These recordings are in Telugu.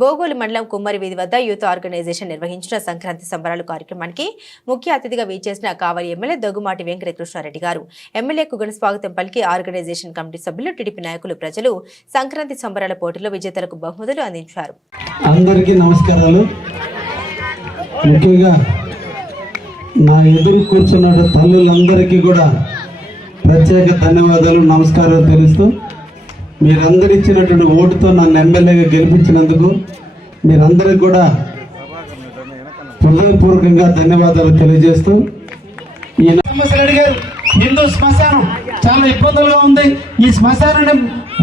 బోగోలు మండలం కుమ్మరి వీధి వద్ద యూత్ ఆర్గనైజేషన్ నిర్వహించిన సంక్రాంతి సంబరాలు కార్యక్రమానికి ముఖ్య అతిథిగా వీచేసిన కావలి ఎమ్మెల్యే దగ్గుమాటి వెంకటకృష్ణారెడ్డి గారు ఎమ్మెల్యేకు ఘన స్వాగతం పలికి ఆర్గనైజేషన్ కమిటీ సభ్యులు, టీడీపీ నాయకులు, ప్రజలు సంక్రాంతి సంబరాల పోటీలో విజేతలకు బహుమతులు అందించారు. అందరికీ నమస్కారాలు. ముఖ్యంగా నా ఎదురు కూర్చున్న తల్లులందరికీ కూడా ప్రత్యేక ధన్యవాదాలు, నమస్కారాలు తెలుస్తూ మీరందరూ ఇచ్చినటువంటి ఓటుతో నన్ను ఎమ్మెల్యేగా గెలిపించినందుకు మీరందరికీ కూడా హృదయపూర్వకంగా ధన్యవాదాలు తెలియజేస్తూ హిందూ శ్మశానం చాలా ఇబ్బందులుగా ఉంది. ఈ శ్మశానాన్ని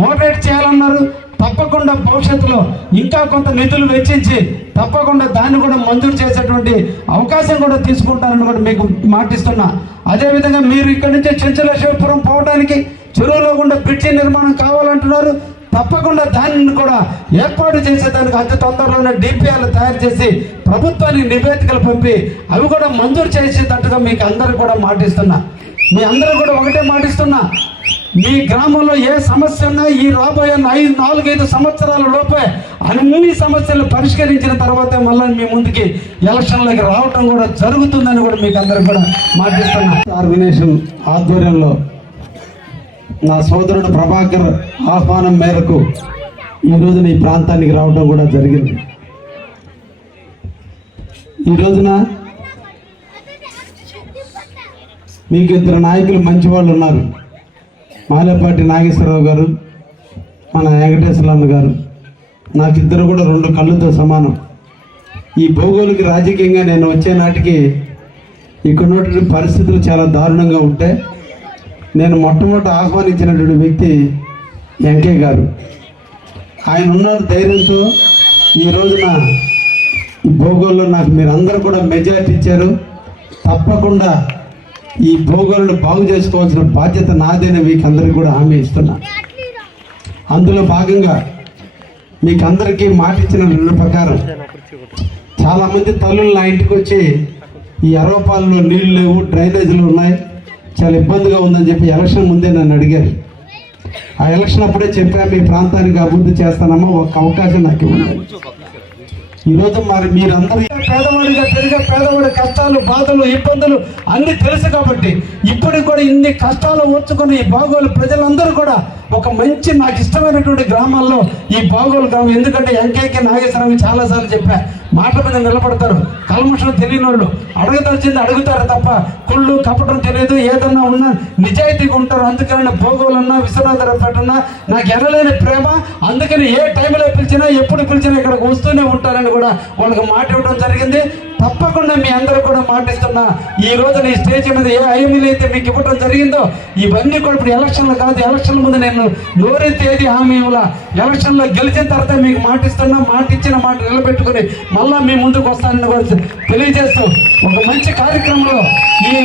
మోటివేట్ చేయాలన్నారు. తప్పకుండా భవిష్యత్తులో ఇంకా కొంత నిధులు వెచ్చించి తప్పకుండా దాన్ని కూడా మంజూరు చేసేటువంటి అవకాశం కూడా తీసుకుంటానని కూడా మీకు మాటిస్తున్నా. అదేవిధంగా మీరు ఇక్కడి నుంచి చెంచలేశ్వరపురం పోవడానికి చెరువులో గుండా బ్రిడ్జి నిర్మాణం కావాలంటున్నారు. తప్పకుండా దానిని కూడా ఏర్పాటు చేసేదానికి అతి తొందరలోనే డిపిఆర్లు తయారు చేసి ప్రభుత్వానికి నివేదికలు పంపి అవి కూడా మంజూరు చేసేటట్టుగా మీకు అందరూ కూడా మాటిస్తున్నా. మీ అందరూ కూడా ఒకటే మాటిస్తున్నా, మీ గ్రామంలో ఏ సమస్య ఉన్నా ఈ రాబోయే 4-5 సంవత్సరాల లోపే అన్ని సమస్యలు పరిష్కరించిన తర్వాతే మళ్ళీ మీ ముందుకి ఎలక్షన్లోకి రావటం కూడా జరుగుతుందని కూడా మీకు అందరూ కూడా మాటిస్తున్నా. ఆర్గనైజేషన్ ఆధ్వర్యంలో నా సోదరుడు ప్రభాకర్ ఆహ్వానం మేరకు ఈ రోజున ఈ ప్రాంతానికి రావడం కూడా జరిగింది. ఈ రోజున మీకు 2 నాయకులు మంచి వాళ్ళు ఉన్నారు. మాలేపాటి నాగేశ్వరరావు గారు, మన వెంకటేశ్వరరావు గారు. నాకు ఇద్దరు కూడా 2 కళ్ళుతో సమానం. ఈ భౌగోళిక రాజకీయంగా నేను వచ్చే నాటికి ఇక్కడ ఉన్నటువంటి పరిస్థితులు చాలా దారుణంగా ఉంటే నేను మొట్టమొదటి ఆహ్వానించినటువంటి వ్యక్తి వెంకయ్య గారు. ఆయన ఉన్న ధైర్యంతో ఈ రోజున ఈ భౌగోళంలో నాకు మీరందరూ కూడా మెజారిటీ ఇచ్చారు. తప్పకుండా ఈ భౌగోళాన్ని బాగు చేసుకోవాల్సిన బాధ్యత నాదేని మీకు అందరికీ కూడా హామీ ఇస్తున్నా. అందులో భాగంగా మీకు అందరికీ మాట ఇచ్చిన ప్రకారం చాలామంది తల్లులు నా ఇంటికి వచ్చి ఈ అరవపాలలో నీళ్ళు లేవు, డ్రైనేజీలు ఉన్నాయి, చాలా ఇబ్బందిగా ఉందని చెప్పి ఎలక్షన్ ముందే నన్ను అడిగారు. ఆ ఎలక్షన్ అప్పుడే చెప్పా, మీ ప్రాంతానికి అభివృద్ధి చేస్తానమ్మా, ఒక అవకాశం నాకు ఇవ్వండి. ఈరోజు మరి మీరందరూ పేదవాడిగా పెరిగే పేదవాడి కష్టాలు, బాధలు, ఇబ్బందులు అన్నీ తెలుసు కాబట్టి ఇప్పటికి కూడా ఇన్ని కష్టాలు ఓర్చుకుని ఈ బాగోలు ప్రజలందరూ కూడా ఒక మంచి నాకు ఇష్టమైనటువంటి గ్రామాల్లో ఈ బాగోలు గ్రామం. ఎందుకంటే వెంకయ్యకి నాగేశ్వరరావు చాలాసార్లు చెప్పా, మాట మీద నిలబడతారు. కల్మషం తెలియని వాళ్ళు అడగదలిచింది అడుగుతారు తప్ప కుళ్ళు కపటం తెలియదు. ఏదన్నా ఉన్నా నిజాయితీగా ఉంటారు. అందుకని భోగోలన్నా విశ్వనాథరావుపేటన్నా నాకు ఎనలేని ప్రేమ. అందుకని ఏ టైంలో పిలిచినా ఎప్పుడు పిలిచినా ఇక్కడికి వస్తూనే ఉంటారని కూడా వాళ్ళకి మాట ఇవ్వడం జరిగింది. తప్పకుండా మీ అందరూ కూడా మాటిస్తున్నా. ఈ రోజున ఈ స్టేజ్ మీద ఏ హామీలు అయితే మీకు ఇవ్వడం జరిగిందో ఇవన్నీ కూడా ఇప్పుడు ఎలక్షన్లు కాదు, ఎలక్షన్ల ముందు నేను నోరెత్తేది హామీ ఇవ్వాల. ఎలక్షన్లో గెలిచిన తర్వాత మీకు మాటిస్తున్నా. మాట ఇచ్చిన మాట నిలబెట్టుకుని మళ్ళా మీ ముందుకు వస్తానని కూడా తెలియజేస్తూ ఒక మంచి కార్యక్రమంలో ఈ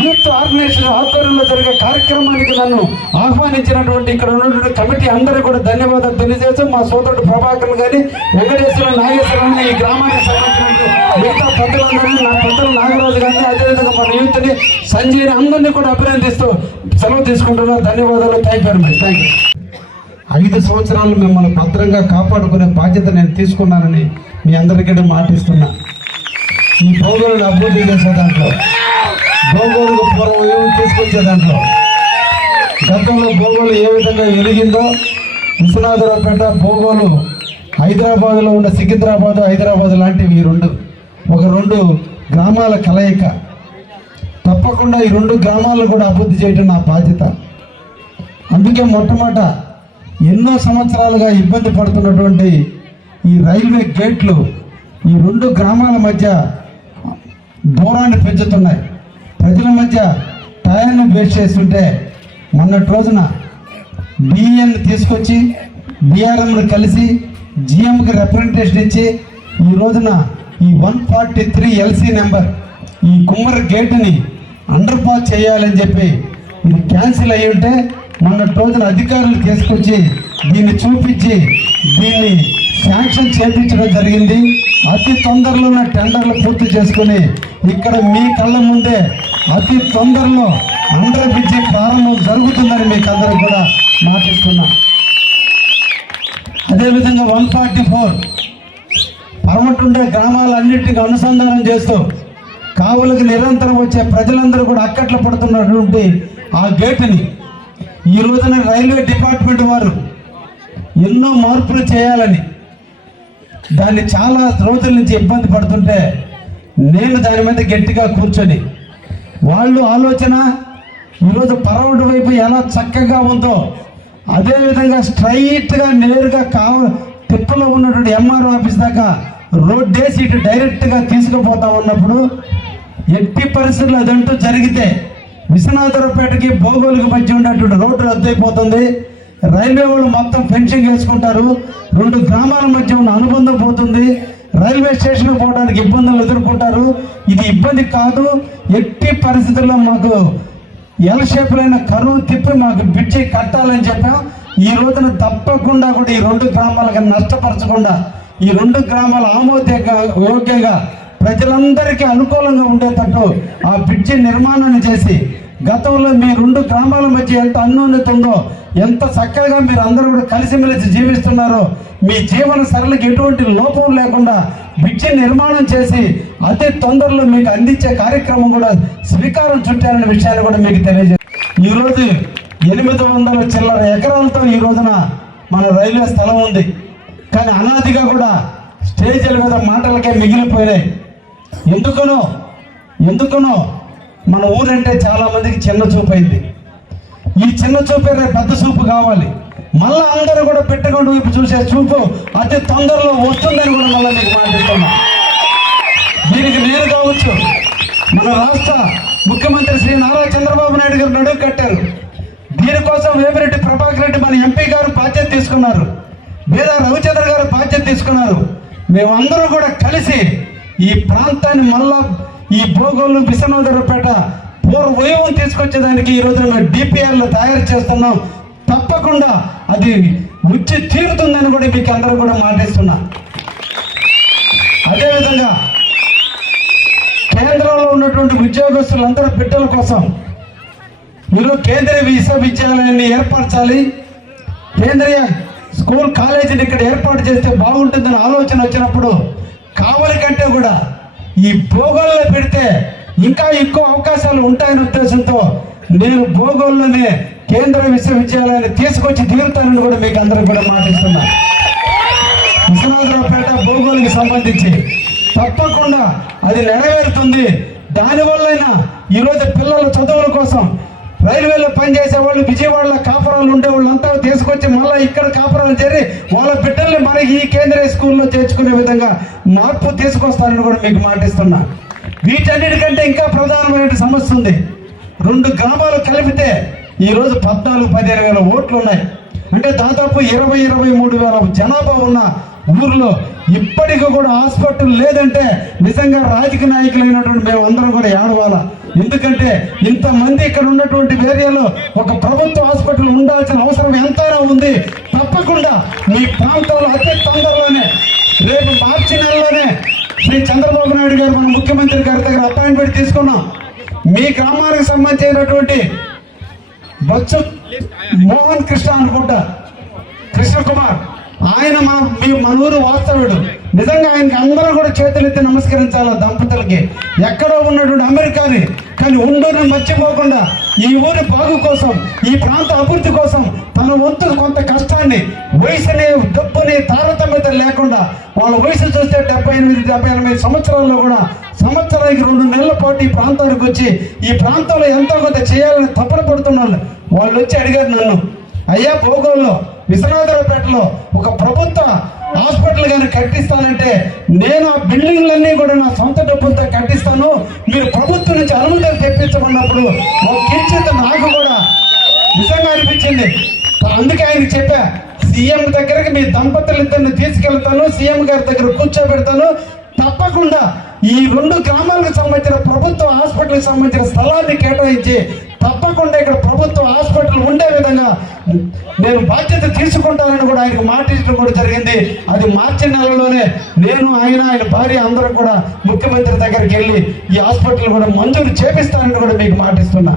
యూత్ ఆర్గనైజేషన్ ఆధ్వర్యంలో జరిగే కార్యక్రమానికి నన్ను ఆహ్వానించినటువంటి ఇక్కడ ఉన్నటువంటి కమిటీ అందరూ కూడా ధన్యవాదాలు తెలియజేస్తూ మా సోదరుడు ప్రభాకర్ గారి, వెంకటేశ్వర, నాగేశ్వరరావు, ఈ గ్రామానికి సంబంధించిన మిగతా పెద్దలందరినీ, నా పెద్దలు నాగరాజు గారిని, అదేవిధంగా మన యూత్ని సంజయ్ని అందరినీ కూడా అభినందిస్తూ సెలవు తీసుకుంటున్నాను. ధన్యవాదాలు. Thank you. 5 సంవత్సరాలు మిమ్మల్ని భద్రంగా కాపాడుకునే బాధ్యత నేను తీసుకున్నానని మీ అందరికీ మాటిస్తున్నా. ఈ భౌగోళిక అభివృద్ధి చేసే దాంట్లో, భౌగోళిక పూర్వం ఏమి తీసుకొచ్చే దాంట్లో, గతంలో భౌగోళం ఏ విధంగా ఎదిగిందో విశ్వనాథరావుపేట, భౌగోళం హైదరాబాద్లో ఉన్న సికింద్రాబాద్, హైదరాబాద్ లాంటివి ఒక 2 గ్రామాల కలయిక. తప్పకుండా ఈ 2 గ్రామాలను కూడా అభివృద్ధి చేయడం నా బాధ్యత. అందుకే మొట్టమొదట ఎన్నో సంవత్సరాలుగా ఇబ్బంది పడుతున్నటువంటి ఈ రైల్వే గేట్లు ఈ 2 గ్రామాల మధ్య దూరాన్ని పెంచుతున్నాయి. ప్రజల మధ్య టైంను వేస్ట్ చేస్తుంటే మొన్నటి రోజున బిఎన్ తీసుకొచ్చి బిఆర్ఎంను కలిసి జిఎంకి రిప్రజెంటేషన్ ఇచ్చి ఈ రోజున ఈ 143 ఎల్సీ నెంబర్ ఈ కుమ్మరి గేటుని అండర్ పాస్ చేయాలని చెప్పి ఇది క్యాన్సిల్ అయ్యి ఉంటే మొన్నటి రోజున అధికారులు తీసుకొచ్చి దీన్ని చూపించి దీన్ని శాంక్షన్ చేయించడం జరిగింది. అతి తొందరలోనే టెండర్లు పూర్తి చేసుకుని ఇక్కడ మీ కళ్ళ ముందే అతి తొందరలో అండర్ బ్రిడ్జి ప్రారంభం జరుగుతుందని మీకు అందరూ కూడా మాటిస్తున్నా. అదేవిధంగా 144 పరమటుండే గ్రామాలన్నింటికి అనుసంధానం చేస్తూ కావులకు నిరంతరం వచ్చే ప్రజలందరూ కూడా అక్కట్లు పడుతున్నటువంటి ఆ గేటుని ఈ రోజున రైల్వే డిపార్ట్మెంట్ వారు ఎన్నో మార్పులు చేయాలని దాన్ని చాలా రోజుల నుంచి ఇబ్బంది పడుతుంటే నేను దాని మీద గట్టిగా కూర్చొని వాళ్ళు ఆలోచన ఈరోజు పరవడు వైపు ఎలా చక్కగా ఉందో అదేవిధంగా స్ట్రైట్గా నేరుగా తిప్పలో ఉన్నటువంటి ఎంఆర్ఓ ఆఫీస్ దాకా రోడ్ వేసి ఇటు డైరెక్ట్గా తీసుకుపోతా ఉన్నప్పుడు ఎట్టి పరిస్థితులు అదంటూ జరిగితే విశ్వనాథరావుపేటకి భోగోలుకి మధ్య ఉన్నటువంటి రోడ్డు రద్దయిపోతుంది. రైల్వే వాళ్ళు మొత్తం ఫెన్సింగ్ వేసుకుంటారు. 2 గ్రామాల మధ్య ఉన్న అనుబంధం పోతుంది. రైల్వే స్టేషన్ పోవడానికి ఇబ్బందులు ఎదుర్కొంటారు. ఇది ఇబ్బంది కాదు. ఎట్టి పరిస్థితుల్లో మాకు ఎల్ షేపులైన కరువు తిప్పి మాకు బ్రిడ్జి కట్టాలని చెప్పాం. ఈ రోజున తప్పకుండా కూడా ఈ 2 గ్రామాలకు నష్టపరచకుండా ఈ 2 గ్రామాల యోగ్యంగా ప్రజలందరికీ అనుకూలంగా ఉండేటట్టు ఆ బ్రిడ్జి నిర్మాణాన్ని చేసి గతంలో మీ 2 గ్రామాల మధ్య ఎంత అన్యోన్యత ఉందో ఎంత చక్కగా మీరు అందరూ కూడా కలిసిమెలిసి జీవిస్తున్నారో మీ జీవన సరళికి ఎటువంటి లోపం లేకుండా బ్రిడ్జి నిర్మాణం చేసి అతి తొందరలో మీకు అందించే కార్యక్రమం కూడా శ్రీకారం చుట్టారనే విషయాన్ని కూడా మీకు తెలియజేస్తాను. ఈరోజు 800 చిల్లర ఎకరాలతో ఈ రోజున మన రైల్వే స్థలం ఉంది. కానీ అనాదిగా కూడా స్టేజీల మీద మాటలకే మిగిలిపోయినాయి. ఎందుకనో మన ఊరంటే చాలా మందికి చిన్న చూపు అయింది. ఈ చిన్న చూపే పెద్ద చూపు కావాలి. మళ్ళా అందరూ కూడా పెట్టుకుంటూ వైపు చూసే చూపు అతి తొందరలో వస్తుందని కూడా మళ్ళీ మీకు మాట్లాడుతున్నా. దీనికి నేను కావచ్చు, మన రాష్ట్ర ముఖ్యమంత్రి శ్రీ నారా చంద్రబాబు నాయుడు గారు నడుగు కట్టారు. దీనికోసం వేమిరెడ్డి ప్రభాకర్ రెడ్డి మన ఎంపీ గారు బాధ్యత తీసుకున్నారు. బేదా రవిచంద్ర గారు బాధ్యత తీసుకున్నారు. మేమందరూ కూడా కలిసి ఈ ప్రాంతాన్ని మళ్ళా ఈ భోగోలు విశ్వనాథరావుపేట పూర్వ వైభవం తీసుకొచ్చేదానికి ఈ రోజున మేము డిపిఆర్లు తయారు చేస్తున్నాం. తప్పకుండా అది వచ్చి తీరుతుందని కూడా మీకు అందరూ కూడా మాటిస్తున్నా. అదేవిధంగా కేంద్రంలో ఉన్నటువంటి ఉద్యోగస్తులందరూ బిడ్డల కోసం మీరు కేంద్రీయ విశ్వవిద్యాలయాన్ని ఏర్పరచాలి, కేంద్రీయ స్కూల్ కాలేజీని ఇక్కడ ఏర్పాటు చేస్తే బాగుంటుందని ఆలోచన వచ్చినప్పుడు కావలి కంటే కూడా ఈ భోగోల్లో పెడితే ఇంకా ఎక్కువ అవకాశాలు ఉంటాయనే ఉద్దేశంతో నేను భోగోల్లోనే కేంద్ర విశ్వవిద్యాలయాన్ని తీసుకొచ్చి తీరుతానని కూడా మీకు అందరూ కూడా మాటిస్తున్నా. విశ్వనాథరావుపేట భోగోలుకి సంబంధించి తప్పకుండా అది నెరవేరుతుంది. దానివల్లైనా ఈరోజు పిల్లల చదువుల కోసం రైల్వేలో పనిచేసే వాళ్ళు విజయవాడలో కాపురాలు ఉండే వాళ్ళంతా తీసుకొచ్చి మళ్ళీ ఇక్కడ కాపురాలు చేరి వాళ్ళ బిడ్డల్ని మనకి ఈ కేంద్రీయ స్కూల్లో చేర్చుకునే విధంగా మార్పు తీసుకొస్తానని కూడా మీకు మాటిస్తున్నా. వీటన్నిటికంటే ఇంకా ప్రధానమైన సమస్య ఉంది. 2 గ్రామాలు కలిపితే ఈరోజు 14-15 వేల ఓట్లు ఉన్నాయి. అంటే దాదాపు 20-23 వేల జనాభా ఉన్న ఊర్లో ఇప్పటికీ కూడా హాస్పిటల్ లేదంటే నిజంగా రాజకీయ నాయకులైనటువంటి మేమందరం కూడా ఏడవాలా. ఎందుకంటే ఇంతమంది ఇక్కడ ఉన్నటువంటి ఏరియాలో ఒక ప్రభుత్వ హాస్పిటల్ ఉండాల్సిన అవసరం ఎంతైనా ఉంది. తప్పకుండా మీ ప్రాంతంలో అతి తొందరలోనే రేపు మార్చి నెలలోనే శ్రీ చంద్రబాబు నాయుడు గారు మన ముఖ్యమంత్రి గారి దగ్గర అపాయింట్మెంట్ తీసుకున్నాం. మీ గ్రామానికి సంబంధించినటువంటి బొత్స మోహన్ కృష్ణ అనుకుంటా, కృష్ణ కుమార్, ఆయన మన ఊరు వాస్తవుడు. నిజంగా ఆయనకి అందరూ కూడా చేతులెత్తి నమస్కరించాలి. దంపతులకి ఎక్కడో ఉన్నటువంటి అమెరికాని కానీ ఉండూరిని మర్చిపోకుండా ఈ ఊరి బాగు కోసం ఈ ప్రాంత అభివృద్ధి కోసం తన వంతు కొంత కష్టాన్ని వయసుని డబ్బుని తారతమ్యత లేకుండా వాళ్ళ వయసు చూస్తే 78-78 సంవత్సరాల్లో కూడా సంవత్సరానికి 2 నెలల పాటు ఈ ప్రాంతానికి వచ్చి ఈ ప్రాంతంలో ఎంతో కొంత చేయాలని తపన పడుతున్నారు. వాళ్ళు వచ్చి అడిగారు నన్ను, అయ్యా భోగోల్లో విశ్వనాథరావుపేటలో ఒక ప్రభుత్వ హాస్పిటల్ కానీ కట్టిస్తానంటే నేను ఆ బిల్డింగ్లన్నీ కూడా నా సొంత డబ్బులతో కట్టిస్తాను, మీరు ప్రభుత్వం నుంచి అనుమతులు తెప్పించమన్నప్పుడు ఒక కించిత్ నాకు కూడా నిజంగా అనిపించింది. అందుకే ఆయనకి చెప్పా, సీఎం దగ్గరికి మీ దంపతులిద్దరిని తీసుకెళ్తాను, సీఎం గారి దగ్గర కూర్చోబెడతాను. తప్పకుండా ఈ 2 గ్రామాలకు సంబంధించిన ప్రభుత్వ హాస్పిటల్కి సంబంధించిన స్థలాన్ని కేటాయించి తప్పకుండా ఇక్కడ ప్రభుత్వ హాస్పిటల్ ఉండే విధంగా నేను బాధ్యత తీసుకుంటానని కూడా ఆయనకు మాట ఇచ్చడం కూడా జరిగింది. అది మార్చి నెలలోనే నేను ఆయన భార్య అందరం కూడా ముఖ్యమంత్రి దగ్గరికి వెళ్ళి ఈ హాస్పిటల్ కూడా మంజూరు చేపిస్తానని కూడా మీకు మాటిస్తున్నా.